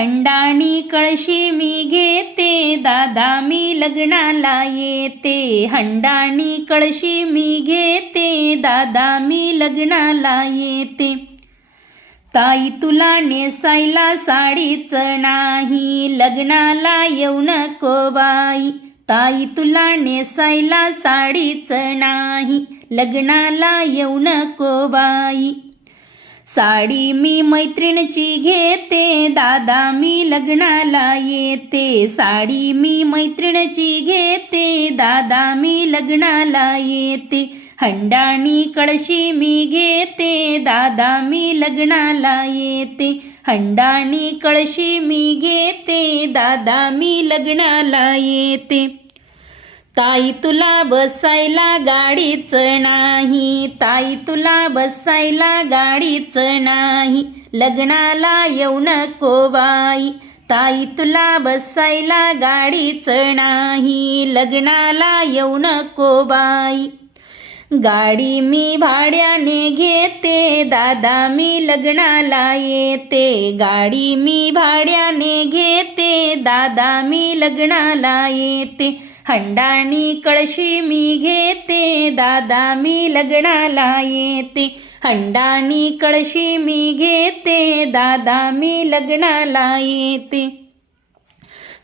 हंडाणी कळशी मी घेते दादा मी लग्नाला येते. हंडाणी कळशी मी घेते दादा मी लग्नाला येते. ताई तुला नेसायला साडीच नाही लग्नाला येऊ नको बाई. ताई तुला नेसायला साडीच नाही लग्नाला येऊ नको बाई. साडी मी मैत्रिणीची घेते दादा मी लग्नाला येते. साडी मी मैत्रिणीची घेते दादा मी लग्नाला येते. हंडाणी कळशी मी घेते दादा मी लग्नाला येते. हंडाणी कळशी मी घेते दादा मी लग्नाला येते. ताई तुला बसायला गाडीच नाही. ताई तुला बसायला गाडीच नाही. लग्नाला येऊ नको बाई. ताई तुला बसायला गाडीच नाही. लग्नाला येऊ नको बाई. गाडी मी भाड्याने घेते. दादा मी लग्नाला येते. गाडी मी भाड्याने घेते. दादा मी लग्नाला येते. हंडाणी कळशी मी घेते दादा मी लग्नाला येते. हंडाणी कळशी मी घेते दादा मी लग्नाला येते.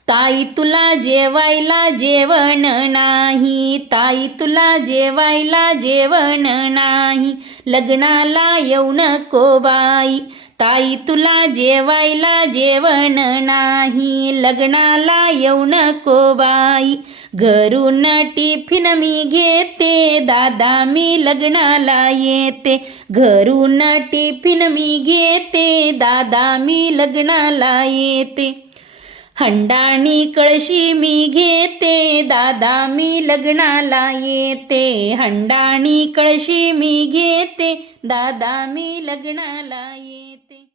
ताई तुला जेवायला जेवण नाही ताई तुला जेवायला जेवण नाही. लग्नाला येऊ नको बाई ताई तुला जेवायला जेवण नाही. लग्नाला येऊ नको बाई. घरून टिफिन मी घेते. दादा मी लग्नाला येते. घरून टिफिन मी घेते. दादा मी लग्नाला येते. हंडाणी कळशी मी घेते दादा मी लग्नाला येते. हंडाणी कळशी मी घेते दादा मी लग्नाला येते.